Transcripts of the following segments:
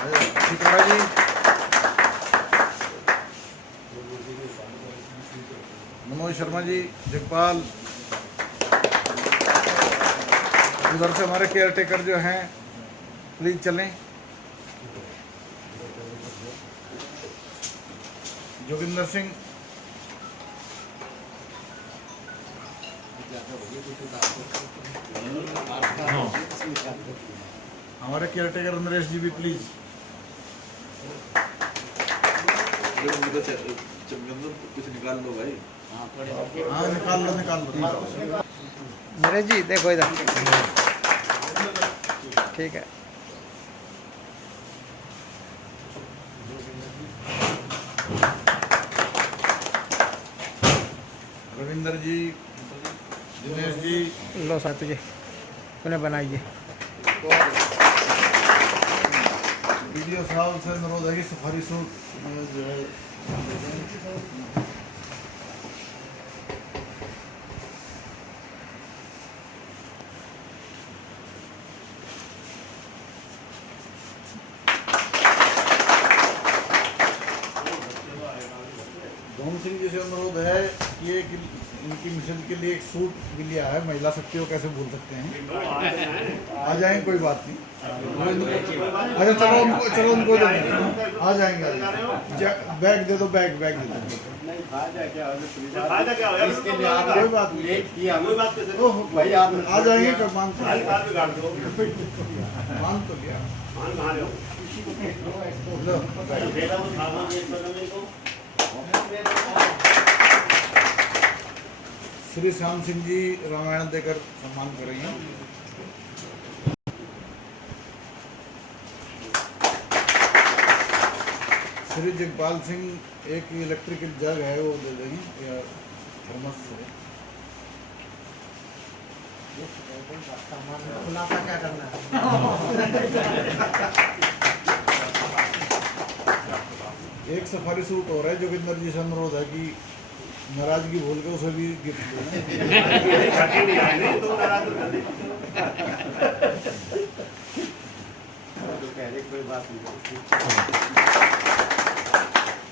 शिकारा जी, मनोज शर्मा जी, जगपाल, उधर से हमारे केयर टेकर जो हैं प्लीज चलें। जोगिंदर सिंह, हमारे केयर टेकर नरेश जी भी प्लीज। कुछ निकाल लो भाई। हाँ निकाल लो। नरेश जी देखो इधर, ठीक है। रविंदर जी, दिनेश जी, लो साथ जी उन्हें बनाइए। वीडियो साहब से अनुरोध है कि सफारी सूट जो है धोम सिंह जी से अनुरोध है कि एक इनकी मिशन के लिए एक सूट भी लिया है। महिला शक्ति को कैसे भूल सकते हैं। आ जाएंगे, कोई बात नहीं। अच्छा चलो उनको दे देंगे। आ जाएंगे। बैग दे दो, बैग दे दो। कोई बात नहीं, आ जाएंगे। मान तो लिया। श्री श्याम सिंह जी रामायण देकर सम्मान करेंगे। श्री जगपाल सिंह एक इलेक्ट्रिकल जग है वो दे देंगे या थर्मस से। खुलासा क्या करना है? एक सफारी सूट और है। जोगिंदर जी से अनुरोध है कि नाराजगी भूल के उसे भी गिफ्ट देना।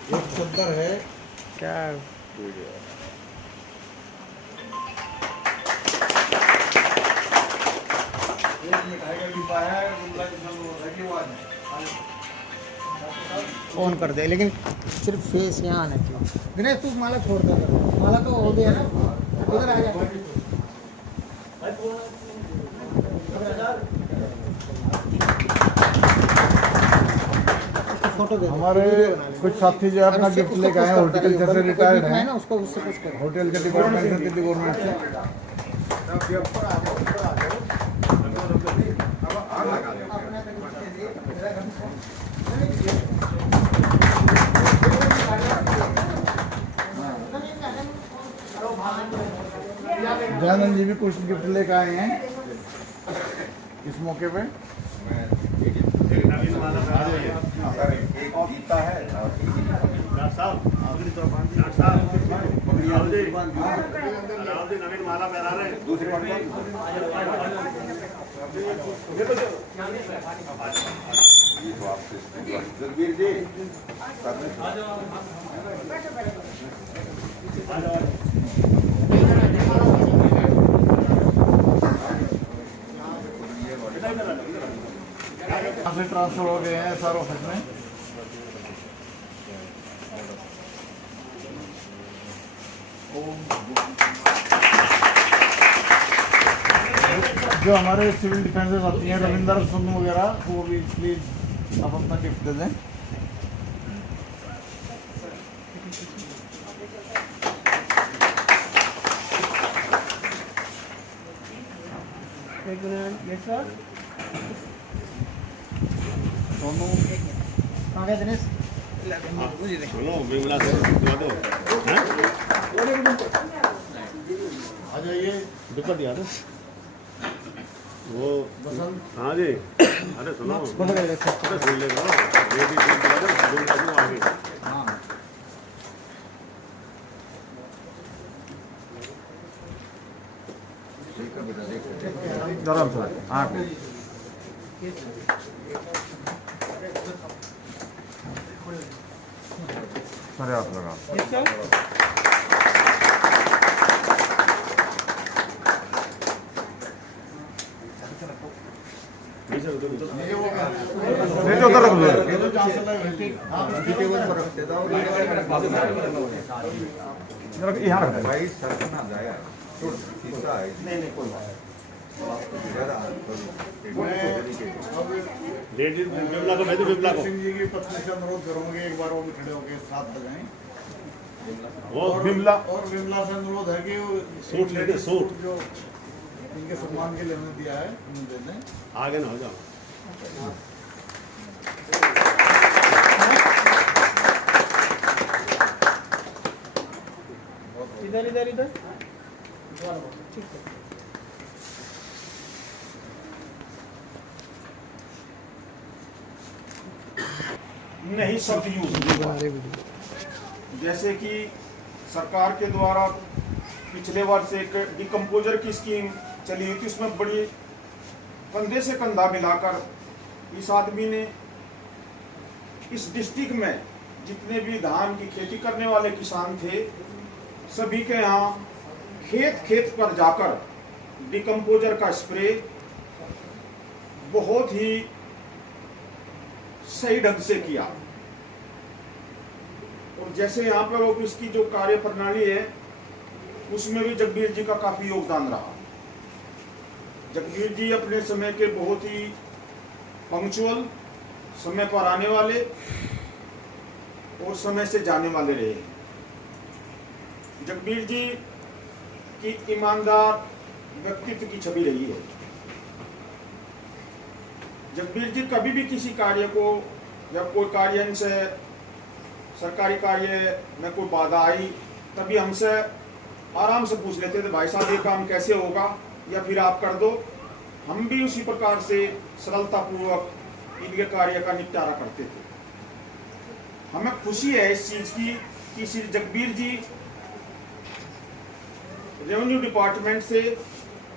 एक चद्दर है क्या एक मिठाई का डिब्बा है। ऑन कर दे, लेकिन सिर्फ फेस यहाँ आना चाहिए। दिनेश तू माला छोड़ दे, माला तो हो गया ना, उधर आ जा। फोटो दे। हमारे कुछ साथी जो है अपना गिफ्ट लेके आए हैं। हॉर्टिकल्चर से रिटायर्ड हैं ना, उसको उससे कुछ कर। होटल डिपार्टमेंट से, दिल्ली गवर्नमेंट से। दयानंद जी भी कुछ गिफ्ट लेकर आए हैं इस मौके पे। यहाँ से ट्रांसफर हो गए हैं SR ऑफिस में। जो हमारे सिविल डिफेंसेस आती हैं, रविंदर सुन वगैरह, वो भी प्लीज आप अपना गिफ्ट दे दें। एक मिनट, यस सर। दोनों कहाँ गए दिनेश? आ जाइए। दिक्कत यार वो बसंत, हाँ जी। अरे सुनो, फोटो कर देखो। अरे सुन ले ये भी आगे। हाँ आराम से। हाँ साढ़े 8 लगा इसका ये वो क्या ये जो उधर रख लो ये तो जहाँ से लाए वहीं। हाँ, इसकी टेबल पर रखते थे और यहाँ रख दे भाई सर ना जाएगा छोड़ शीशा है नहीं कोई बात बिमला को भेजो बिमला को सिंह जी की पत्नी से अनुरोध करूंगी एक बार वो भी खड़े होकर साथ लगाएं। वो बिमला और विमला से अनुरोध है कि वो सूट ले दे, सूट। जो इनके सम्मान के लिए उन्हें दिया है उन्हें दे दें। आगे ना हो जाओ इधर इधर इधर ठीक है नहीं सब यूज बना रहे वीडियो जैसे कि सरकार के द्वारा पिछले वर्ष एक डिकम्पोजर की स्कीम चली हुई थी, उसमें बड़ी कंधे से कंधा मिलाकर इस आदमी ने इस डिस्ट्रिक्ट में जितने भी धान की खेती करने वाले किसान थे सभी के यहाँ खेत खेत पर जाकर डिकम्पोजर का स्प्रे बहुत ही सही ढंग से किया। और जैसे यहाँ पर वो इसकी जो कार्य प्रणाली है उसमें भी जगबीर जी का काफी योगदान रहा। जगबीर जी अपने समय के बहुत ही पंक्चुअल, समय पर आने वाले और समय से जाने वाले रहे। जगबीर जी की ईमानदार व्यक्तित्व की छवि रही है। जगबीर जी कभी भी किसी कार्य को, जब कोई कार्य इनसे सरकारी कार्य में कोई बाधा आई तभी हमसे आराम से पूछ लेते थे, भाई साहब ये काम कैसे होगा या फिर आप कर दो। हम भी उसी प्रकार से सरलतापूर्वक इनके कार्य का निपटारा करते थे। हमें खुशी है इस चीज की कि श्री जगबीर जी रेवेन्यू डिपार्टमेंट से,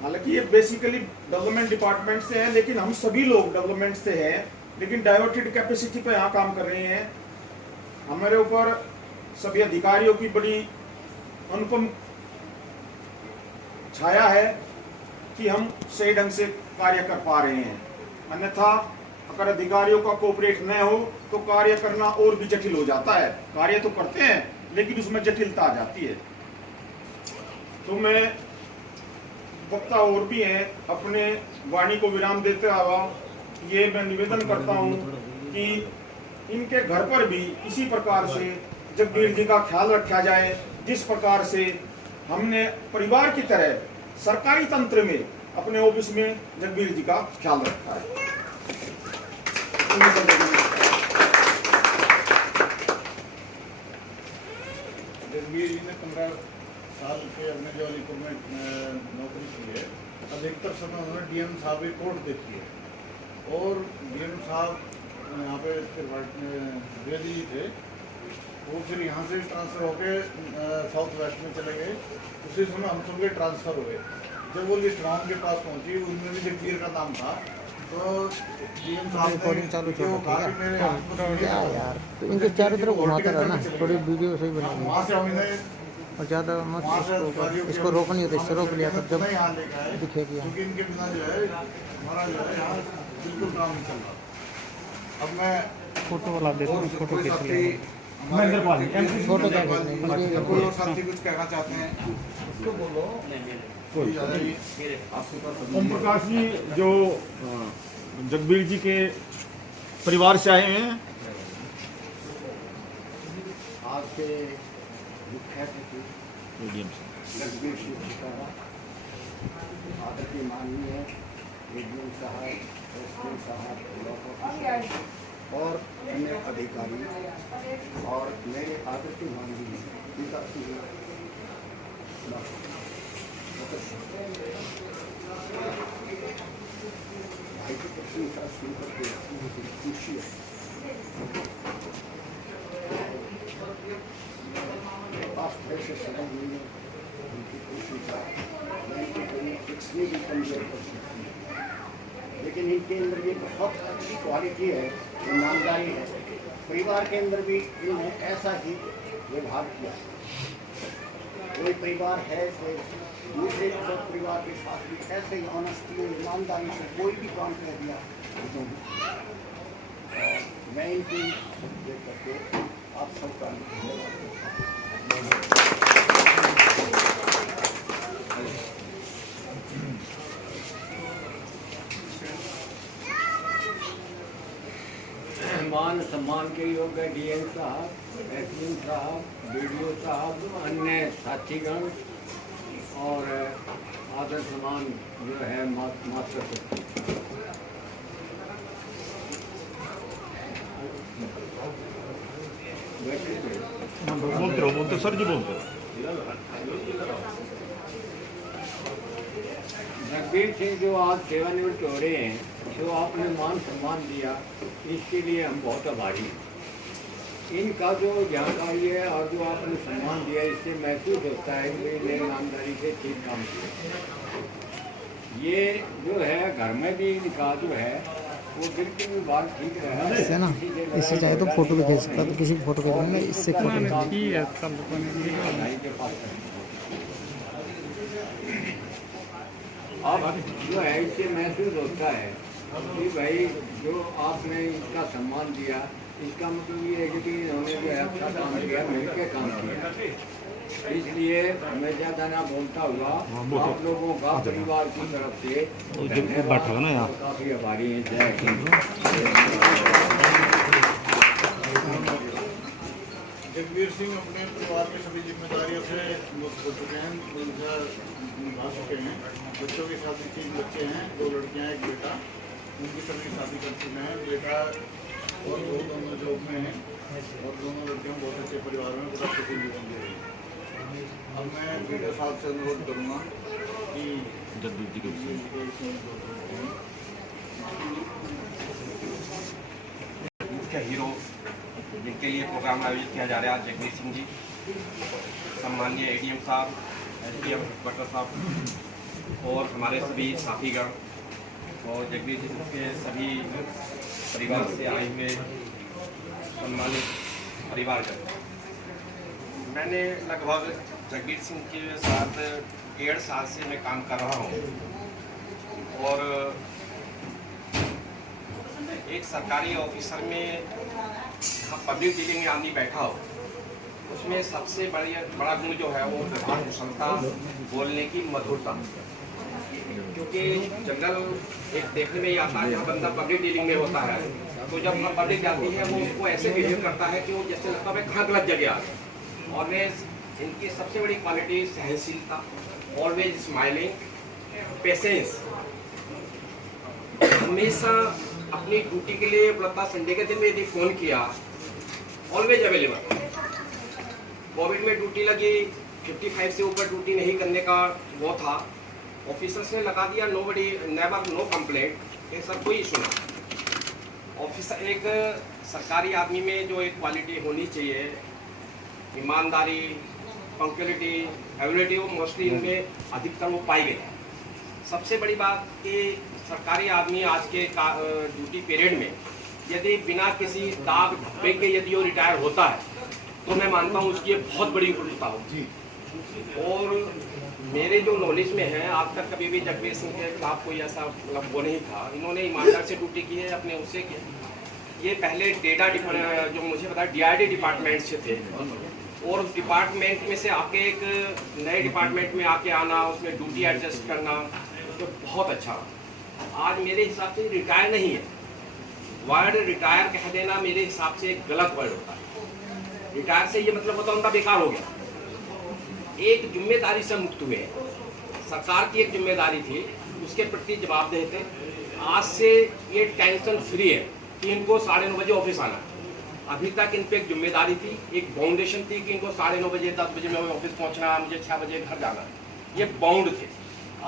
हालांकि ये बेसिकली डेवलपमेंट डिपार्टमेंट से है लेकिन हम सभी लोग डेवलपमेंट से हैं, लेकिन डाइवर्टेड कैपेसिटी पे यहाँ काम कर रहे हैं। हमारे ऊपर सभी अधिकारियों की बड़ी अनुपम छाया है कि हम सही ढंग से कार्य कर पा रहे हैं। अन्यथा अगर अधिकारियों का कोऑपरेट न हो तो कार्य करना और भी जटिल हो जाता है। कार्य तो करते हैं लेकिन उसमें जटिलता आ जाती है। तो मैं वक्ता और भी हैं, अपने वाणी को विराम देते हुआ ये मैं निवेदन करता हूं कि इनके घर पर भी इसी प्रकार से जगबीर जी का ख्याल रखा जाए जिस प्रकार से हमने परिवार की तरह सरकारी तंत्र में अपने ऑफिस में जगबीर जी का ख्याल रखा है। जगबीर जी ने 15 साल के अपने जो अलीपुर में नौकरी की है, अधिकतर समय उन्होंने डीएम साहब की कोर्ट देखी है। और डीएम साहब यहाँ पे वेदी जी थे, वो फिर यहाँ से ट्रांसफ़र होके साउथ वेस्ट में चले गए। उसी समय हम सब के ट्रांसफ़र हुए। जब वो लिस्ट राउंड के पास पहुँची उनमें भी जगबीर का नाम था। तो डीएम साहब रिकॉर्डिंग चालू छोड़ो, ठीक है क्या यार, तो इनके चारों तरफ घुमाता रहा ना, थोड़ी वीडियो सही बनेगी वहाँ से हम इन्हें और ज़्यादा मत इसको रोक नहीं होता, इससे रोक लिया तब जब यहाँ लेके आए दिखेगी यहाँ। क्योंकि इनके बिना जो है हमारा जो है यहाँ बिल्कुल काम नहीं चल रहा। अब मैं फोटो वाला देता हूँ, फोटो कोई खींच साथी लिया हमारे फोटो क्या खींचने वीडियो कोई और साथी कुछ कहना चाहते हैं उसको बोलो। कोई ज़्यादा ही ओम प्रकाश जी जो जगबीर जी के परिवार से आए हैं, आपके मुख्य अतिथि जगबीर सिंह जी का आदरणीय माननीय एडीएम साहब, एसपी साहब और अन्य अधिकारी और मेरे आदरणीय माननीय पिता श्री भाई की प्रशंसा सुनकर के मुझे खुशी है। ऐसे समय में उनकी खुशी का मैं भी कमजोर कर सकती हूँ, लेकिन इनके अंदर ये बहुत अच्छी क्वालिटी है, ईमानदारी है। परिवार के अंदर भी इन्होंने ऐसा ही व्यवहार किया। कोई परिवार है कि दूसरे परिवार के साथ भी ऐसे ही ऑनेस्टी और ईमानदारी से कोई भी काम कर दिया। और मैं इनकी देख करके आप सबका धन्यवाद देता हूं। मान सम्मान के योग्य डीएम साहब, एसडीएम साहब, बीडीओ साहब, अन्य साथीगण और आदर सम्मान जो है मास्टर बोलते सर जी बोलते जगबीर सिंह जो आज सेवानिवृत्त हो रहे हैं, जो आपने मान सम्मान दिया, इसके लिए हम बहुत आभारी हैं। इनका जो जानकारी है और जो आपने सम्मान दिया, इससे महसूस होता है कि मैंने ईमानदारी से ठीक काम किया। ये जो है घर में भी इनका जो है वो बिल्कुल भी बात ठीक है इससे ना, इससे चाहे तो फोटो भी खींच सकता, तो किसी की फोटो खींचेंगे, इससे फोटो खींच। अब जो है इससे महसूस होता है कि भाई जो आपने इसका सम्मान दिया, इसका मतलब ये है कि इन्होंने जो है अच्छा काम किया, मिलकर काम किया। इसलिए मैं ज़्यादा ना बोलता हुआ आप लोगों का परिवार की तरफ से बैठा ना यहाँ काफ़ी आभारी हैं। जय हिंद। जगबीर सिंह अपने परिवार की सभी जिम्मेदारियों से मुक्त हो चुके हैं, निभा चुके हैं। बच्चों की शादी, 3 बच्चे हैं, 2 लड़कियां, 1 बेटा। उनकी सभी शादी कर चुके हैं। बेटा और वो दोनों जॉब में हैं और दोनों लड़कियों बहुत अच्छे परिवार में बड़ा सुखी जीवन दे रही है। अब मैं वीडियो साहब से अनुरोध करूँगा कि मुख्य हीरो जिनके लिए प्रोग्राम आयोजित किया जा रहा है, जगबीर सिंह जी, सम्माननीय एडीएम साहब, एसडीएम हेडक्वार्टर साहब और हमारे सभी साथीगण और जगबीर सिंह के सभी परिवार से आए हुए सम्मानित परिवारजन। मैंने लगभग जगबीर सिंह के साथ 1.5 साल से मैं काम कर रहा हूँ और एक सरकारी ऑफिसर में पब्लिक डीलिंग में आदमी बैठा हो, उसमें सबसे बड़ा गुण जो है वो व्यवहार कुशलता, बोलने की मधुरता। क्योंकि जनरल एक देखने में ही आता है, जहाँ बंदा पब्लिक डीलिंग में होता है तो जब पब्लिक जाती है वो उसको ऐसे बिहेव करता है कि वो जैसे लगता है कहाँ गलत जगह आ गया। और इनकी सबसे बड़ी क्वालिटी सहनशीलता, ऑलवेज स्माइलिंग, पेशेंस। हमेशा अपनी ड्यूटी के लिए उपलब्धता, संडे के दिन में यदि फ़ोन किया, ऑलवेज अवेलेबल। कोविड में ड्यूटी लगी, 55 से ऊपर ड्यूटी नहीं करने का वो था, ऑफिसर्स ने लगा दिया नोबडी नेवर नो कंप्लेंट, ये सर कोई इशू नहीं। ऑफिसर एक सरकारी आदमी में जो एक क्वालिटी होनी चाहिए, ईमानदारी, पंक्चुअलिटी, एबिलिटी, वो मोस्टली इनमें अधिकतर वो पाई गई। सबसे बड़ी बात कि सरकारी आदमी आज के ड्यूटी पीरियड में यदि बिना किसी दाग धब्बे के यदि वो रिटायर होता है तो मैं मानता हूँ उसकी बहुत बड़ी उपलब्धता होगी। और मेरे जो नॉलेज में है, आज तक कभी भी जगबीर सिंह के खिलाफ कोई ऐसा मतलब वो नहीं था। इन्होंने ईमानदार से ड्यूटी की है, अपने उससे की। ये पहले डेटा जो मुझे पता DRD डिपार्टमेंट से थे और उस डिपार्टमेंट में से आके एक नए डिपार्टमेंट में आके आना, उसमें ड्यूटी एडजस्ट करना, तो बहुत अच्छा। आज मेरे हिसाब से रिटायर नहीं है, वर्ड रिटायर कह देना मेरे हिसाब से एक गलत वर्ड होता है। रिटायर से ये मतलब होता है उनका बेकार हो गया। एक जिम्मेदारी से मुक्त हुए, सरकार की एक जिम्मेदारी थी, उसके प्रति जवाबदेह थे। आज से ये टेंशन फ्री है कि इनको 9:30 बजे ऑफिस आना। अभी तक इन पे एक जिम्मेदारी थी, एक बाउंडेशन थी कि इनको 9:30 बजे 10 बजे में ऑफिस पहुंचना, मुझे 6 बजे घर जाना, ये बाउंड थे।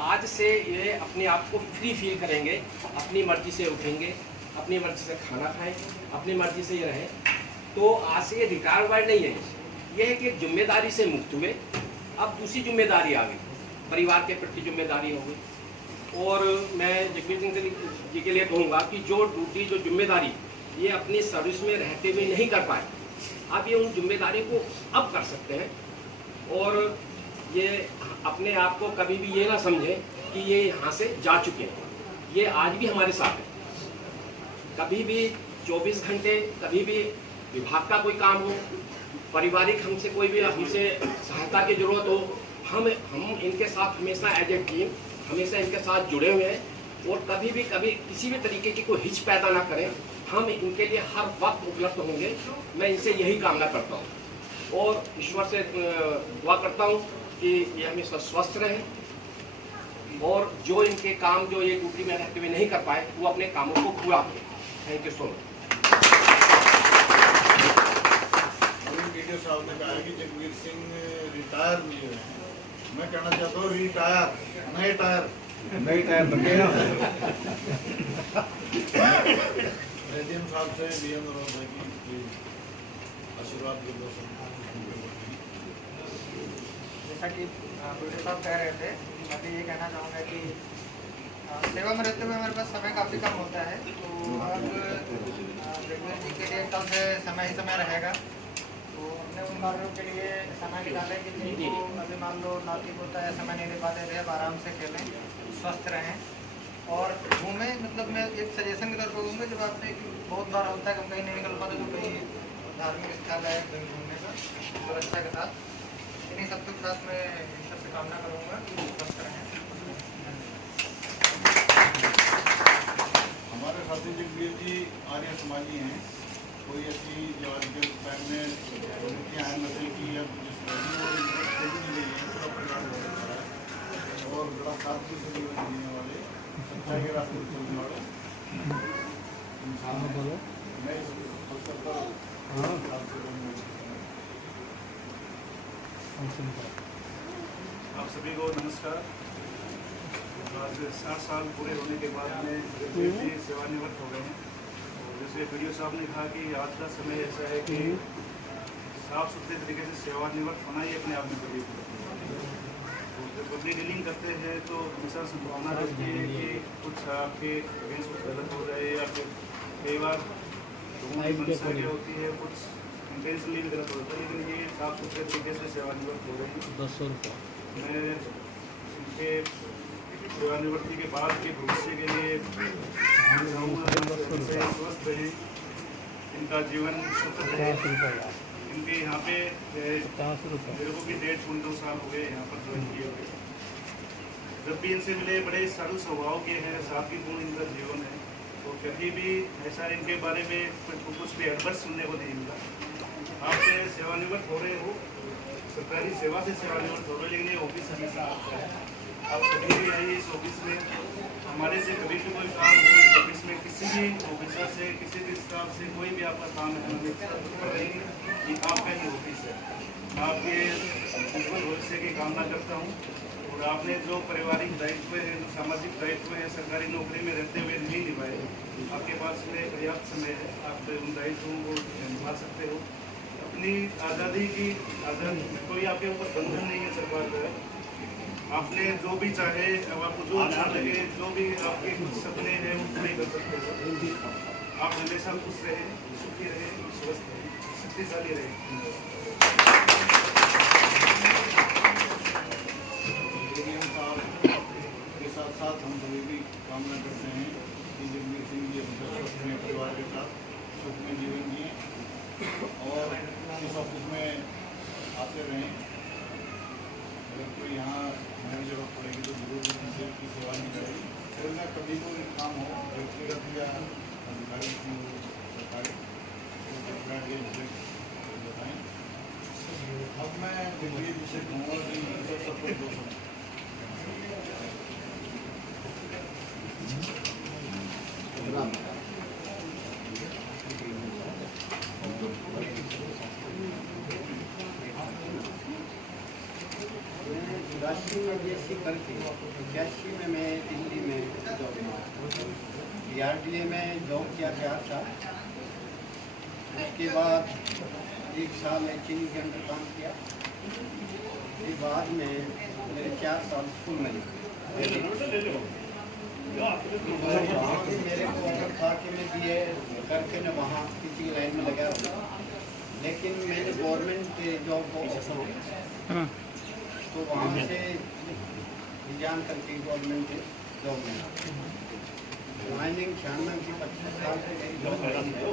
आज से ये अपने आप को फ्री फील करेंगे, अपनी मर्जी से उठेंगे, अपनी मर्जी से खाना खाएं, अपनी मर्जी से ये रहें। तो आज से ये रिटायर वर्ड नहीं है, ये है कि एक जिम्मेदारी से मुक्त हुए। अब दूसरी जिम्मेदारी आ गई, परिवार के प्रति जिम्मेदारी हो गई। और मैं जगबीर सिंह जी के लिए कहूँगा कि जो ड्यूटी जो जिम्मेदारी ये अपनी सर्विस में रहते हुए नहीं कर पाए, आप ये उन जिम्मेदारी को अब कर सकते हैं। और ये अपने आप को कभी भी ये ना समझें कि ये यहाँ से जा चुके हैं, ये आज भी हमारे साथ है। कभी भी 24 घंटे कभी भी विभाग का कोई काम हो, पारिवारिक हमसे कोई भी हमसे सहायता की जरूरत हो, हम इनके साथ हमेशा एज ए टीम हमेशा इनके साथ जुड़े हुए हैं। और कभी किसी भी तरीके की कोई हिच पैदा ना करें, हम इनके लिए हर वक्त उपलब्ध होंगे। मैं इनसे यही कामना करता हूँ और ईश्वर से दुआ करता हूँ कि ये हमेशा स्वस्थ रहें और जो इनके काम जो ये ड्यूटी में रहते हुए नहीं कर पाए वो अपने कामों को पूरा करें। Thank you so much. Video साहब ने कहा कि जगबीर सिंह रिटायर नहीं हुए हैं, मैं कहना चाहता हूँ रिटायर नए टायर बने ना। एडीएम साहब से भी अनुरोध है कि आशीर्वाद के दो। जैसा कि वीडियो साहब कह रहे थे, मैं भी ये कहना चाहूँगा कि सेवा में रहते हुए हमारे पास समय काफ़ी कम होता है, तो अब जगबीर जी के लिए कल से समय ही समय रहेगा, तो अपने उन कार्यों के लिए समय निकालें कि जिनको अभी मान लो नाती पोता या समय नहीं दे पाते थे, अब आराम से खेलें, स्वस्थ रहें और घूमें। मतलब मैं एक सजेशन के तौर पर कहूँगा, जब आपने बहुत बार होता है कि हम कहीं नहीं निकल पाते तो कहीं धार्मिक स्थल है कहीं घूमने का सुरक्षा के साथ, इन्हीं सब के साथ मैं ईश्वर से कामना करूँगा कि स्वस्थ रहें। हमारे साथी जगबीर जी आर्य समाजी हैं, कोई ऐसी जो आज के टाइम में प्रवृत्तियाँ हैं नशे की या जिस नहीं गई है, पूरा परिवार हो रहा है और बड़ा सादगी से जीवन जीने वाले, सच्चाई के रास्ते पर चलने वाले इंसान हैं। मैं इस अवसर पर आप सभी को नमस्कार। आज 60 साल पूरे होने के बाद में जगबीर जी सेवानिवृत्त हो गए हैं। और जैसे वीडियो साहब ने कहा कि आज का समय ऐसा है कि साफ सुथरे तरीके से सेवानिवृत्त होना ही अपने आप में बड़ी तो जब पब्लिक डीलिंग करते हैं तो हमेशा संभावना रहती है कि कुछ आपके अगेंस्ट कुछ गलत हो जाए या फिर कई बार लोगों की मनसा क्या होती है कुछ इंटेंशनली भी गलत होता है, लेकिन ये साफ सुथरे तरीके से सेवानिवृत्त हो रही है। 200 रुपये मैं इनके सेवानिवृत्ति के बाद के भविष्य के लिए स्वस्थ रहे, इनका जीवन सुखद रहे। इनके यहाँ पे मेरे को भी 1.5 साल हो गए यहाँ पर ज्वाइन किए हुए। जब भी इनसे मिले बड़े सरल स्वभाव के हैं, सादगीपूर्ण इनका जीवन है, तो कभी भी ऐसा इनके बारे में कुछ भी एडवर्स सुनने को नहीं मिला। आप सेवानिवृत्त हो रहे हो, सरकारी सेवा से सेवानिवृत्त हो रहे हो, लेकिन ये ऑफिस हमेशा आपका है। आप कभी भी आइए इस ऑफिस में, हमारे से कभी भी कोई काम हो इस ऑफिस में, किसी भी ऑफिसर से किसी भी स्टाफ से कोई भी आपका काम है रहेंगे, ये आपका ही ऑफिस है। आपके उज्ज्वल भविष्य की कामना करता हूँ और आपने जो पारिवारिक दायित्व हैं, जो सामाजिक दायित्व हैं सरकारी नौकरी में रहते हुए नहीं निभाए, आपके पास में पर्याप्त समय है, आप उन दायित्वों को निभा सकते हो। अपनी आज़ादी की कोई आपके ऊपर बंधन नहीं है सरकार का। आपने जो भी चाहे, अब आपको जो अच्छा लगे, जो भी आपके कुछ सपने हैं वो पूरे कर सकते हो। आप हमेशा खुश रहे, सुखी रहे, स्वस्थ रहे, शक्तिशाली रहे। के साथ साथ हम सभी भी कामना करते हैं कि जगबीर सिंह जी स्वस्थ रहें, परिवार के साथ सुख में जीवन जिए और इस ऑफिस में आते रहें। अगर कोई यहाँ मेरी जरूरत पड़ेगी तो जरूर उनसे की सेवा नहीं करेगी। फिर मैं कभी कोई काम हो व्यक्तिगत या अधिकारी की हो सरकारी बताएँ। अब मैं जगबीर जी से कहूँगा कि सब कुछ दो समय BSc करके 85 में मैं दिल्ली में जॉब किया, DRDA में जॉब किया 4 साल। उसके बाद 1 साल चीनी के अंदर काम किया। उसके बाद में मेरे 4 साल स्कूल में वहाँ भी मेरे को अगर था कि मैं BA करके न वहाँ टीचिंग लाइन में लगा हुआ, लेकिन मैंने गवर्नमेंट जॉब को तो वहाँ से रिजाइन करके गवर्नमेंट जॉब में ज्वाइनिंग 96 की 25 साल से मेरी जॉब रही है।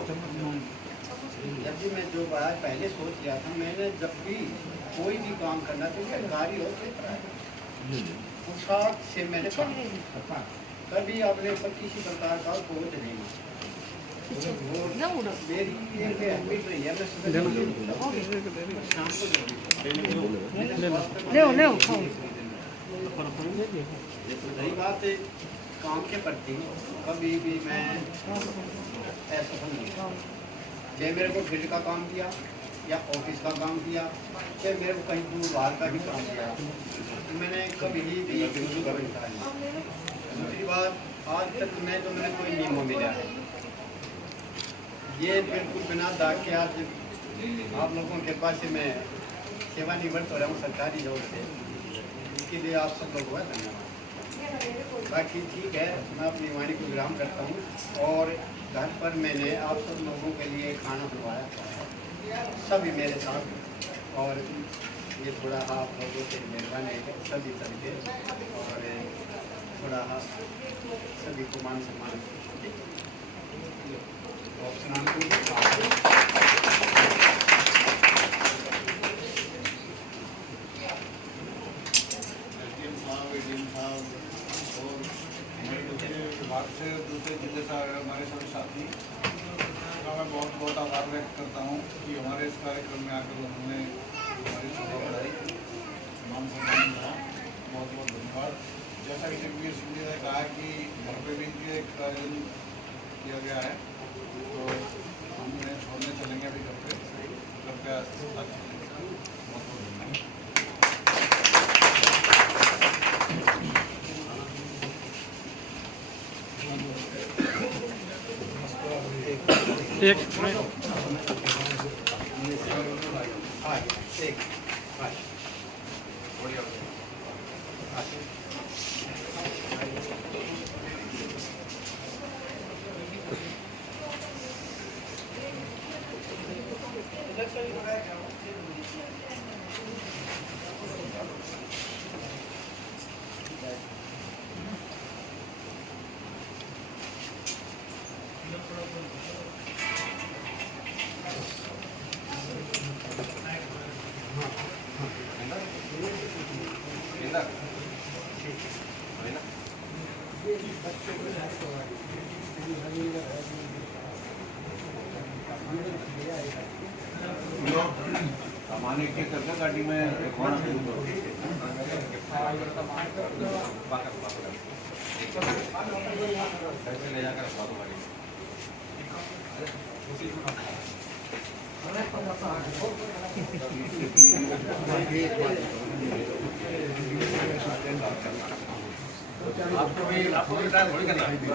जब भी मैं जॉब आया पहले सोच लिया था, मैंने जब भी कोई भी काम करना तो सरकारी हो उस से मैंने कभी अपने ऊपर किसी प्रकार का बोझ नहीं माना। मेरी एक हैबिट रही है, मैं सुबह शाम को रही बात काम के प्रति कभी भी मैं असफल नहीं। चाहे मेरे को फील्ड का काम किया या ऑफिस का काम किया, चाहे मेरे को कहीं दूर बाहर का भी काम किया, तो मैंने कभी भी दूसरी बात आज तक मैं तो मैंने कोई नियमों मिला है। ये बिल्कुल बिना दाग के आज आप लोगों के पास से मैं सेवानिवृत्त हो रहा हूँ सरकारी जॉब से, इसके लिए आप सब लोगों का धन्यवाद। बाकी ठीक है, मैं अपनी वाणी को विराम करता हूँ और घर पर मैंने आप सब लोगों के लिए खाना बनवाया सभी मेरे साथ, और ये थोड़ा आप लोगों से मेहरबानी है सभी करके, और थोड़ा सभी को मान सम्मान विभाग से दूसरे जिले से आए हमारे सभी साथी का मैं बहुत बहुत आभार व्यक्त करता हूँ कि हमारे इस कार्यक्रम में आकर उन्होंने हमारी सभा बढ़ाई, मान सम्मान मिला। बहुत बहुत धन्यवाद। जैसा कि जगवीर सिंह जी ने कहा कि घर पे भी इनके एक आयोजन किया गया है, तो हम उन्हें छोड़ने चलेंगे अभी घर पे बहुत बहुत सामान्य के करके गाड़ी में खोना शुरू करो। ले जाकर रखवा दो गाड़ी आपको भी थोड़ी करना